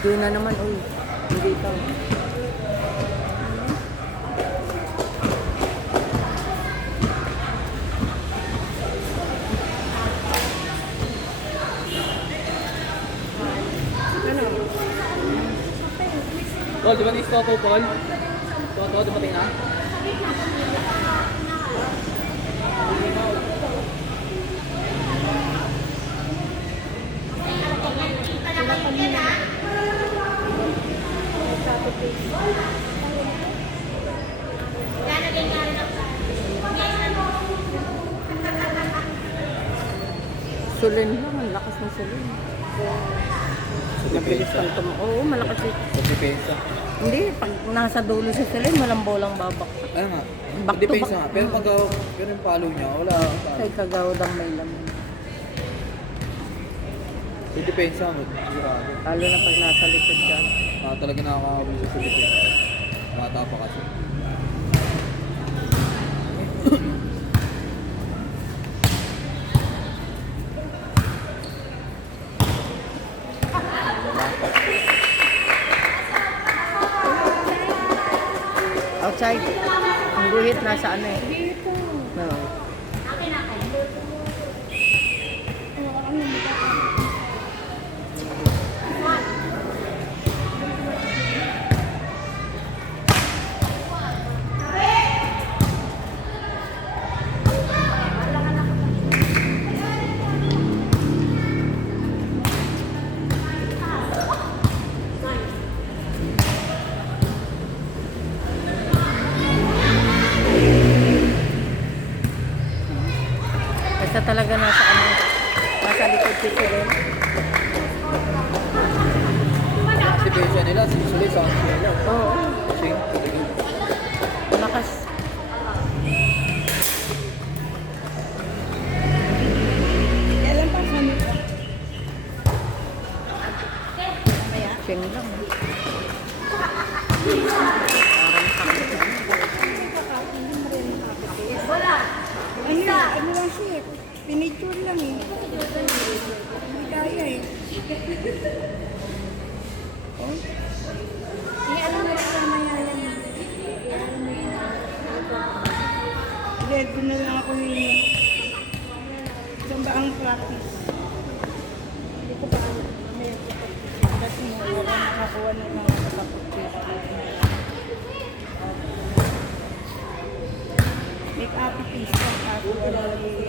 Video na naman, uy. Hindi ito. Paul, di ba ni Stopo, Paul? Toto, dumating na? Sulin lang, ang lakas na sulin. Mabilis kang Oo, malakas ito. Sa depensa. Hindi, pag nasa dulo sa sulin, walang bolang babak. Ano nga? Back to Depensa back. nga. Pero pag pero yung palo niya, wala. Kay kagawad ang may laman. Sa depensa mo, sigurado. Lalo na pag nasa likod ka. Talaga nakakabisa sa depensa. Mata pa kasi. Outside. Ang guhit nasa ano eh. No. Basta talaga nasa ano, nasa likod si Sirel. Si depensa nila, sulit sa kanila. Oo. Kasi, Malakas. Siyang lang. Ano lang siya eh. Pinicture lang eh. Hindi kaya eh. Oh. Hindi, alam mo na mamaya yan. Hindi, doon na lang ako hingi. Saan ba ang practice? Hindi ko pa alam. Kasi wala nakakuha ng mga kapag-practice. Make up piece of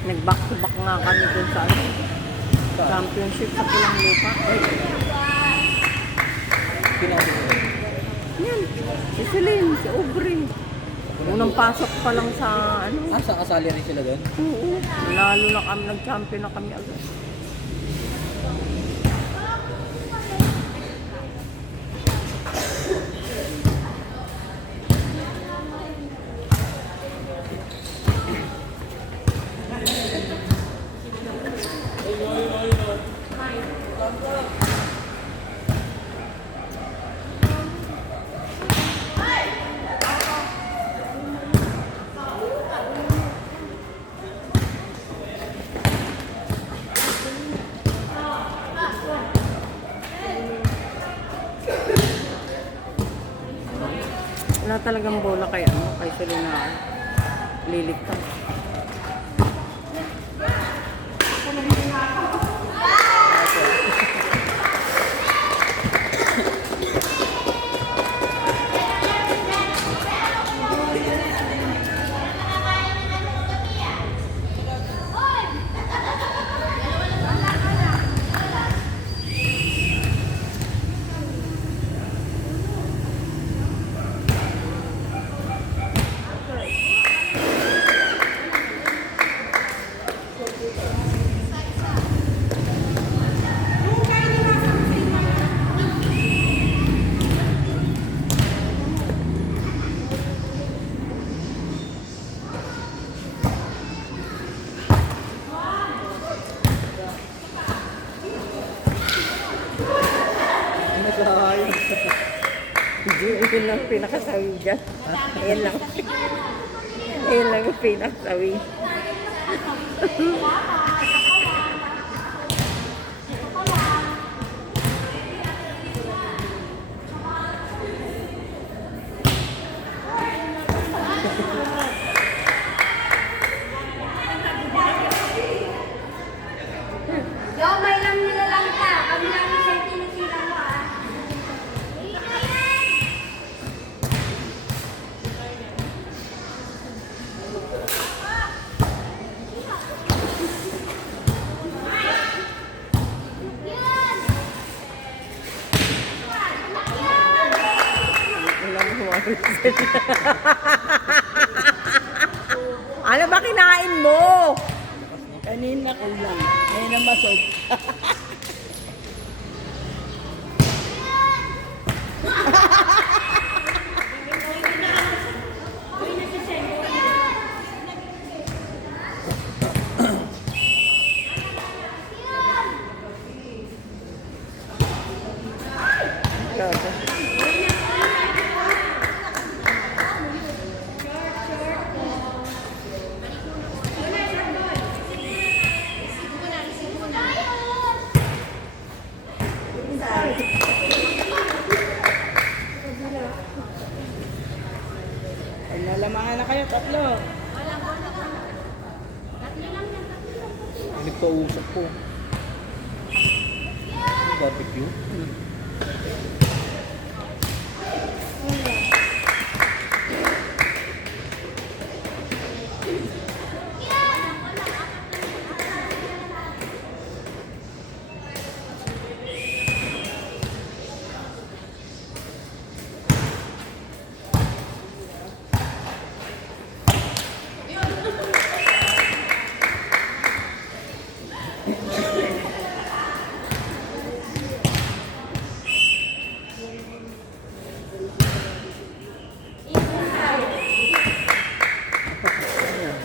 Nag-back to back nga kami dun sa ano, championship sa Pulang Lupa. pinakita. Yan. Si Celine, si Aubrey. Unang pasok pa lang sa ano. Sa kasali rin sila doon? Oo. Lalo na kami, nag-champion na kami agad. Wala talagang bola kay ano, kay Selena. Liligtas. Hindi, yun lang pinakasawi dyan. Ayan lang. Ayan lang yung pinakasawi. Yo, may lang nila lang ka. Kami lang yung tinitira mo ah. Alam mo, Maricel. Ano ba kinain mo? Kanina ko lang. Ngayon na masod. Ay, nalamangan na kayo, tatlo. Nagpausap po. Barbecue?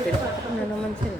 Pinakatak na naman sila.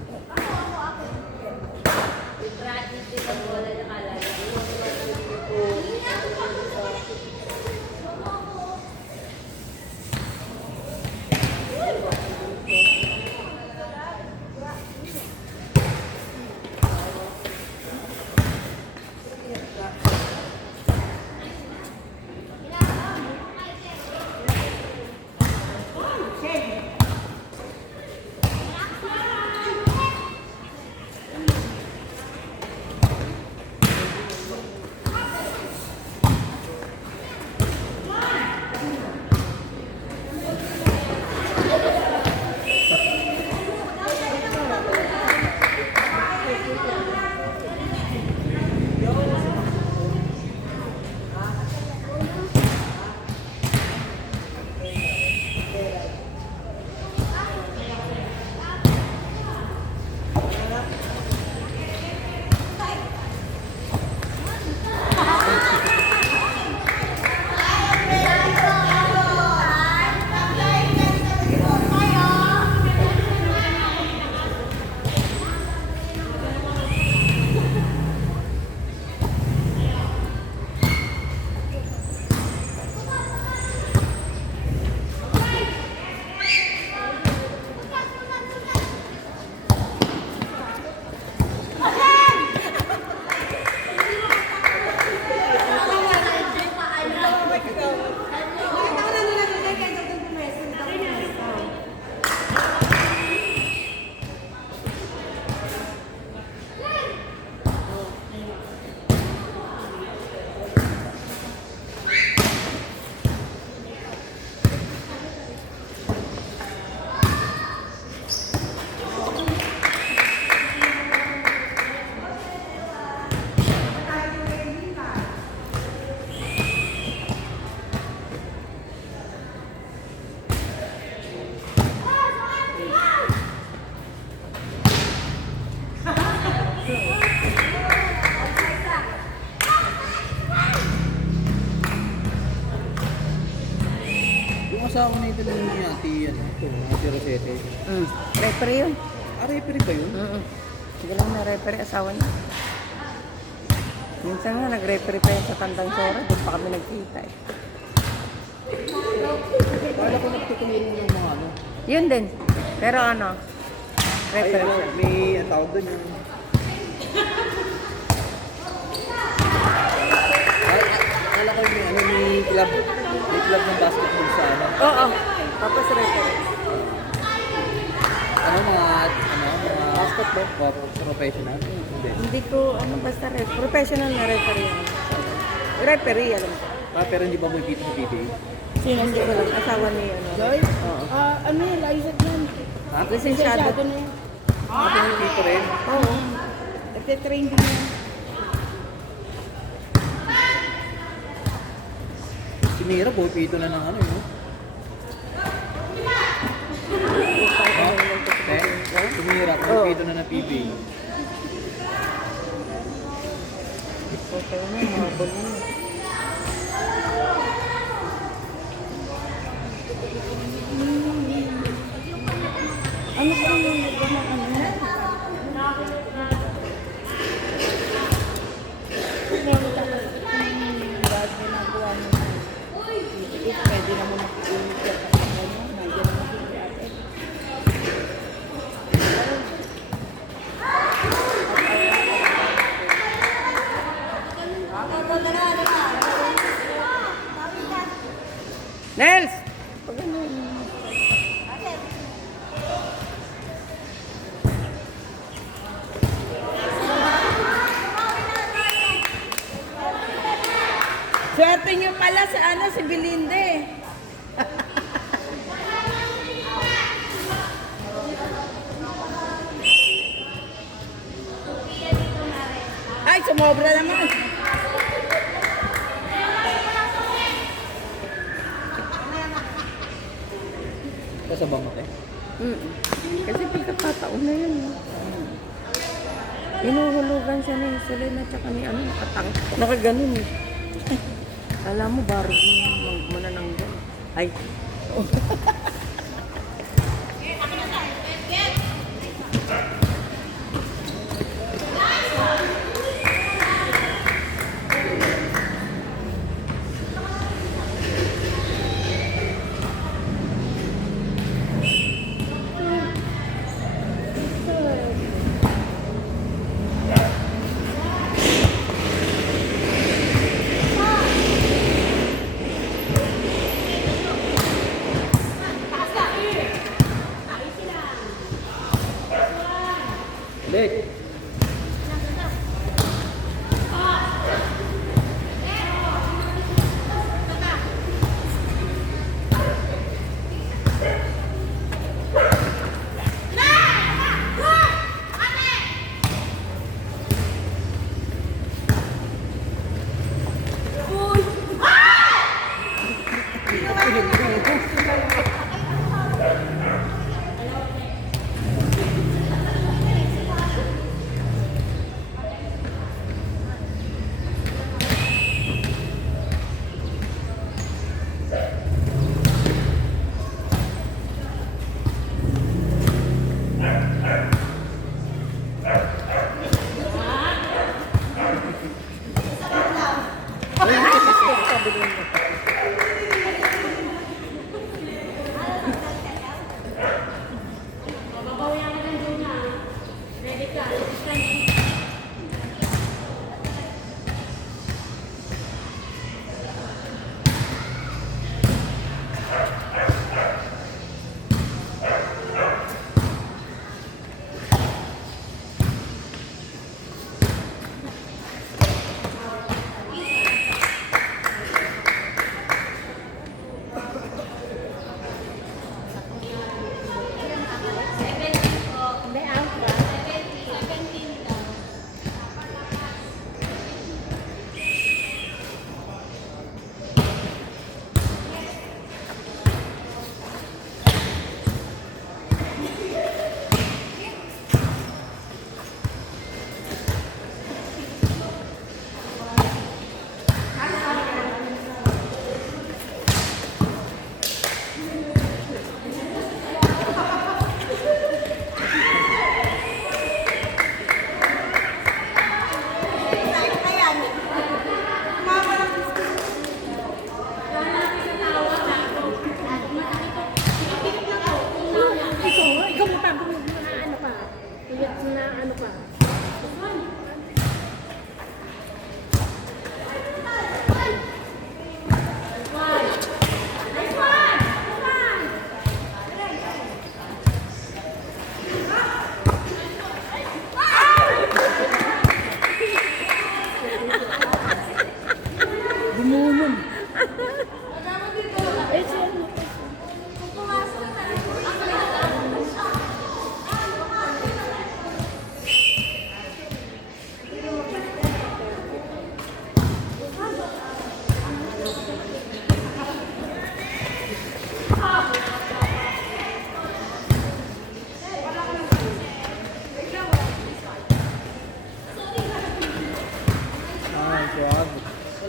Asawa na ito lang ni Ate, ito, Ate Rosete. Referee yun. Ah, referee ba yun? Sige lang na referee, asawa na. Minsan nga nag-referee pa yan sa Tandang Sora, doon pa kami nagkita eh. Kala ko nagtutumulong ng mga ano. Yun din. Pero ano, Ay, ano, reference. may ang tawag doon yung... Ay, kala ko may ano, may club ng basketball sa ano. Oo. Tapos reference. Ano mga basketball professional? Hindi. Hindi ko, ano basta professional na referee. Referee, alam ko. Pero hindi ba mo ipito sa PBA? Sino hindi ko lang, asawa ni ano. Joy? Oo. Ano yun, license yan. Ha? Lisensyado. Lisensyado na yun. Ako yung dito rin. Oo. Nagte-train din yan. Si Mira, pito na ng ano yun. Si Mira, pito na ng PBA. Okay na, mga bulong. Ano ba yung ano? Meron ako yung dad ginagawa mo. Pwede naman makikinig ka sa kanya. Nandiyan naman si ate. Nels! Swerte niyo pala sa ano, si Belinde. Ay, sumobra naman. Kasabang mo tayo. Kasi pagkakataon na yun. Inuhulugan siya ni Selena tsaka ni ano, nakatang. Nakaganon eh. Alam mo, barog mo na nang doon. Ay. Lek!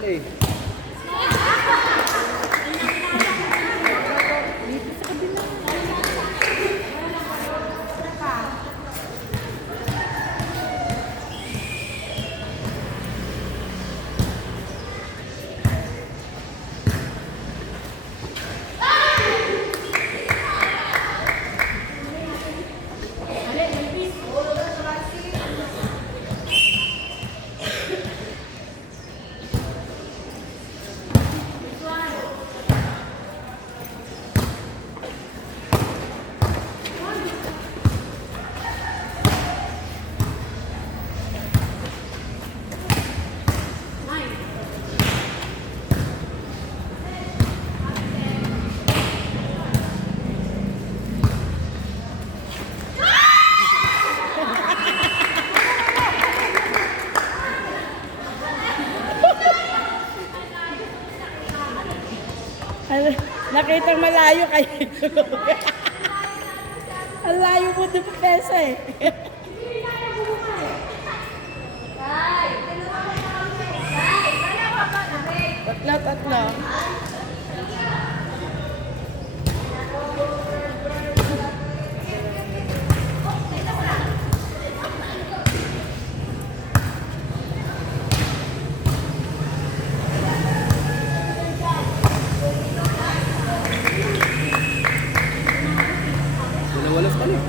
pala eh. Dito sa kabila. Ano, nakitang malayo kayo. Ang layo mo din pesa eh. Tatlo. Dalawalas pala eh.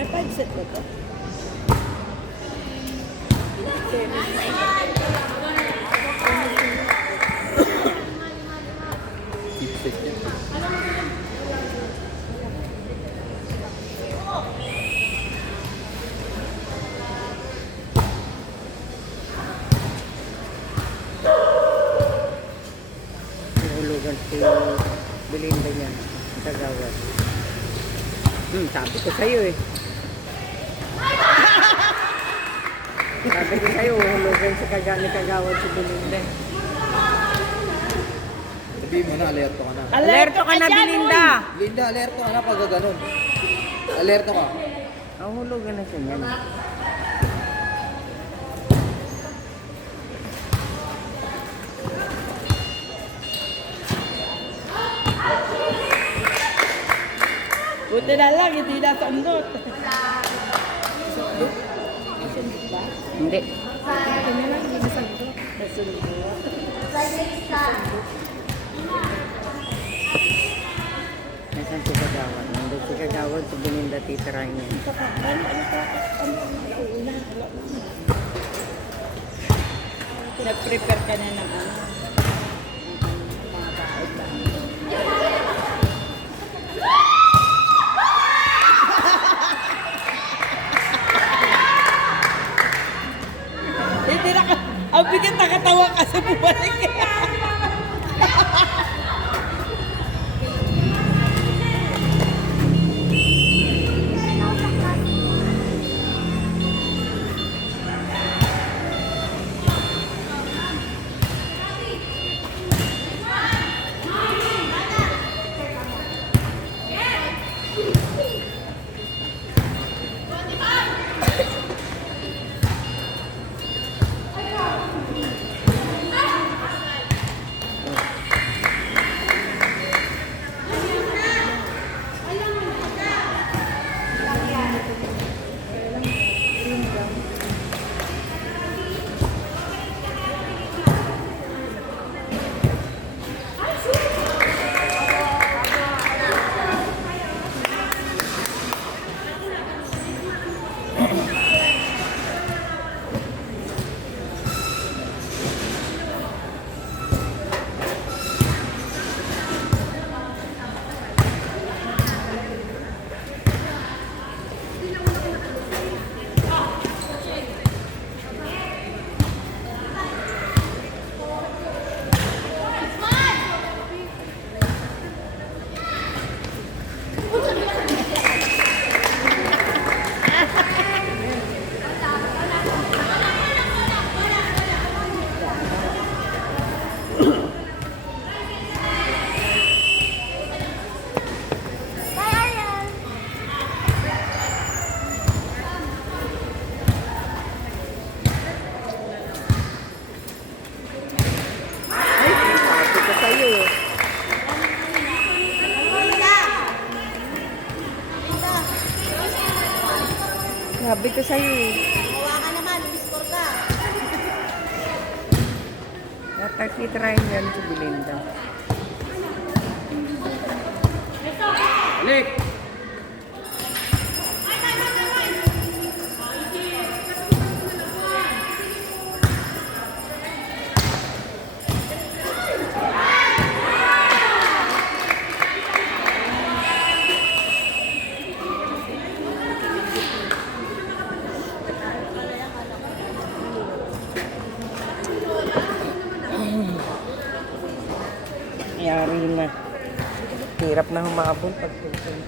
Ay, 5 set ba to? Chipset yan. Nahulugan si Belinda niyan. Sa gawad. Sabi ko sa'yo eh. Sabi ko sa'yo, hulugan si kagawad si Belinda. Sabihin mo na, alerto ka na. Alerto ka na, dyan, Belinda! Linda, alerto ka na pag gano'n. Alerto ka. Ang hulugan na siya niyan. Buti na lang, hindi na sundot. Hindi. Nasaan si kagawad? Nandun si kagawad, si Belinda titirahin niya. Nag-prepare ka na ng ano. Mga bahay. Hindi na ka, ang bigat nakatawa kasi bumalik. Sabi ko sa'yo eh. Mawa ka naman, score ka. Na-30 yan si Belinda. Balik! Yari na. Hirap na humabol pag tuloy.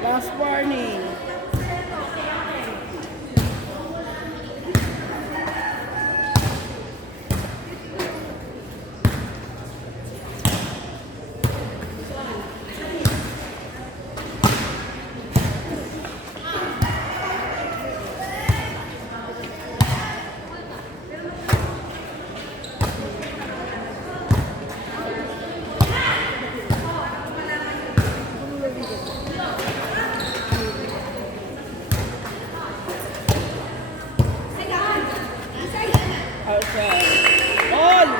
Last warning. Outside. All!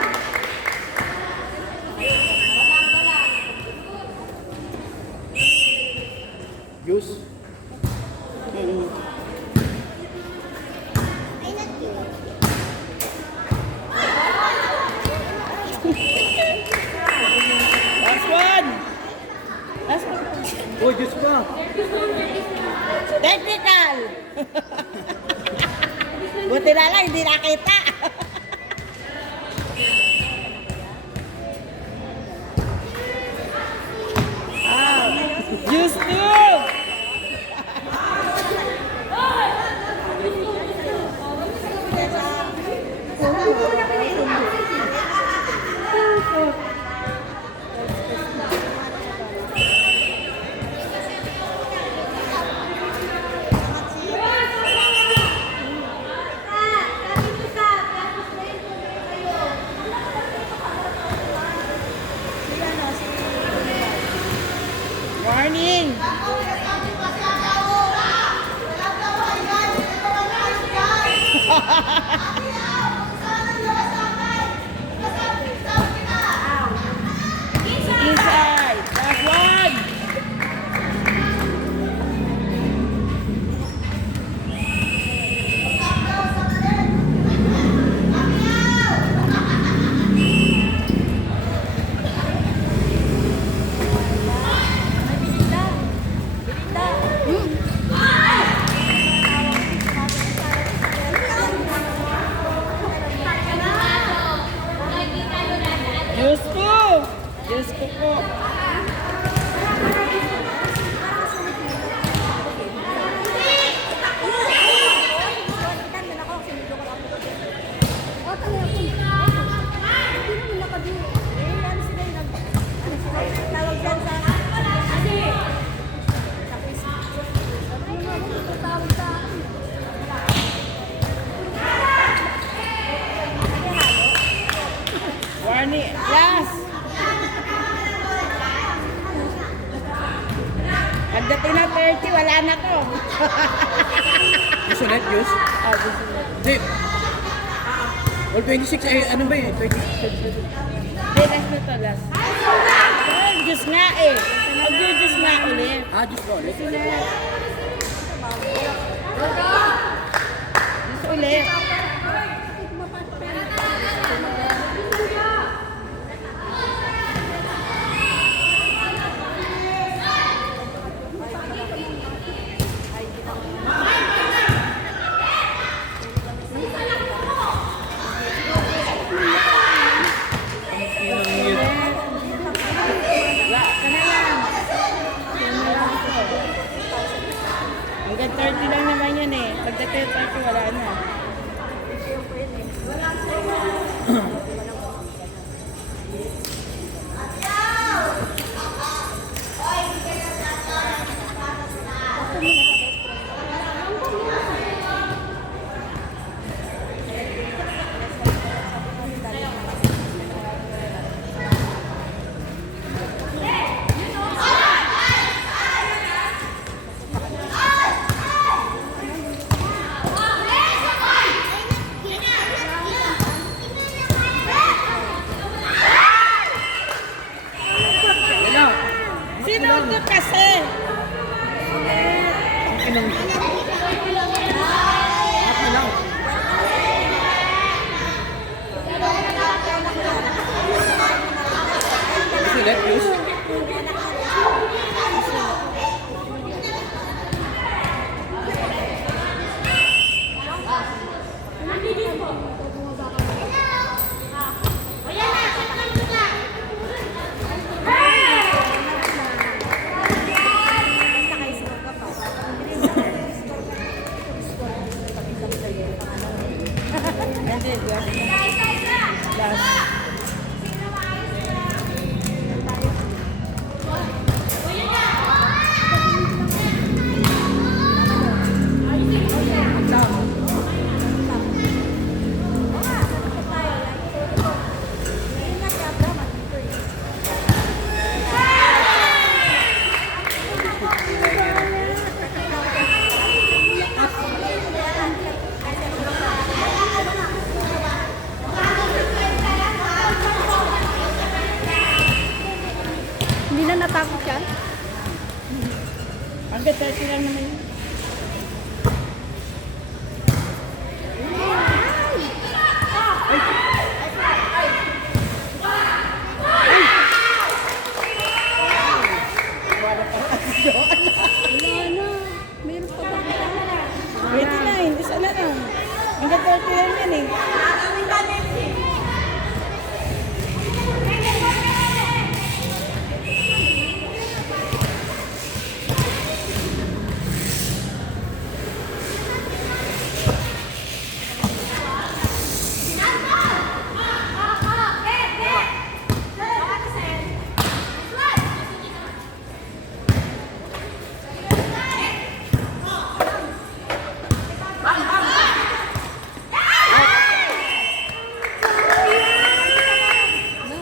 Juice. Last one! Last one. Oh, juice pa. Technical! Buti na lang, hindi nakita. Used to! Warning! Inside! Last one! Diyos ko! Diyos ko po! Warning! Last! Pagdating na 30, wala na to. Juice ulit, juice. Ah, gusto mo. Hindi. All 26, eh, ano ba yun? 20. Hindi, last na to, last. Oh, Diyos nga eh. Mag-Diyos nga ulit. Ah, juice pa ulit. Diyos ulit. Wala ka na lang. Hanggang 30 lang naman yan eh. Pagdating 30, wala na. inang. Ako lang. Kasi lettuce. Hindi na natakot yan? Hanggang 30 lang naman yun. Wala na. Meron pa ba? 29, isa na lang. Hanggang 30 lang yan eh.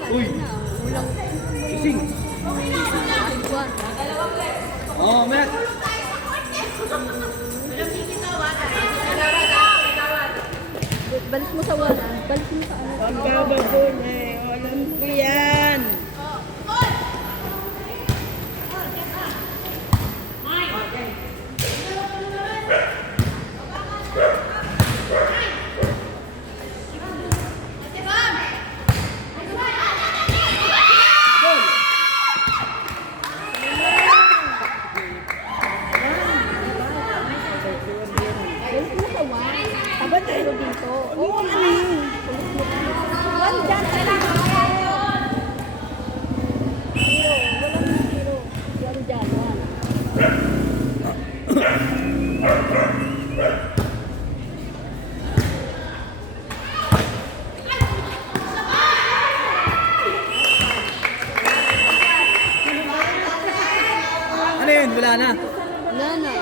Uy! Gising! Oo, Mac! Balik mo sa wala. Balik mo sa ano. Ang gagawin eh. Alam ko yan. Balik mo sa wala. Aba tayo Dito. Oo, ano yun? One dyan. One dyan. One. Ano yun? Wala na. Wala na.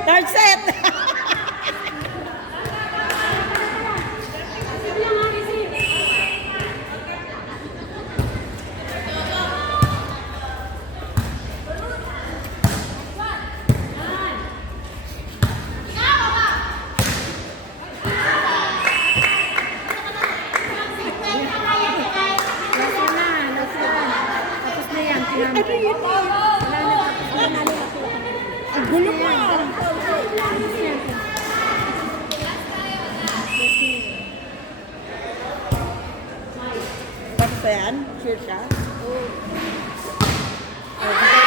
Third set! Ano yun? Ang gulo pa! Basta yan? Sure siya? Oo.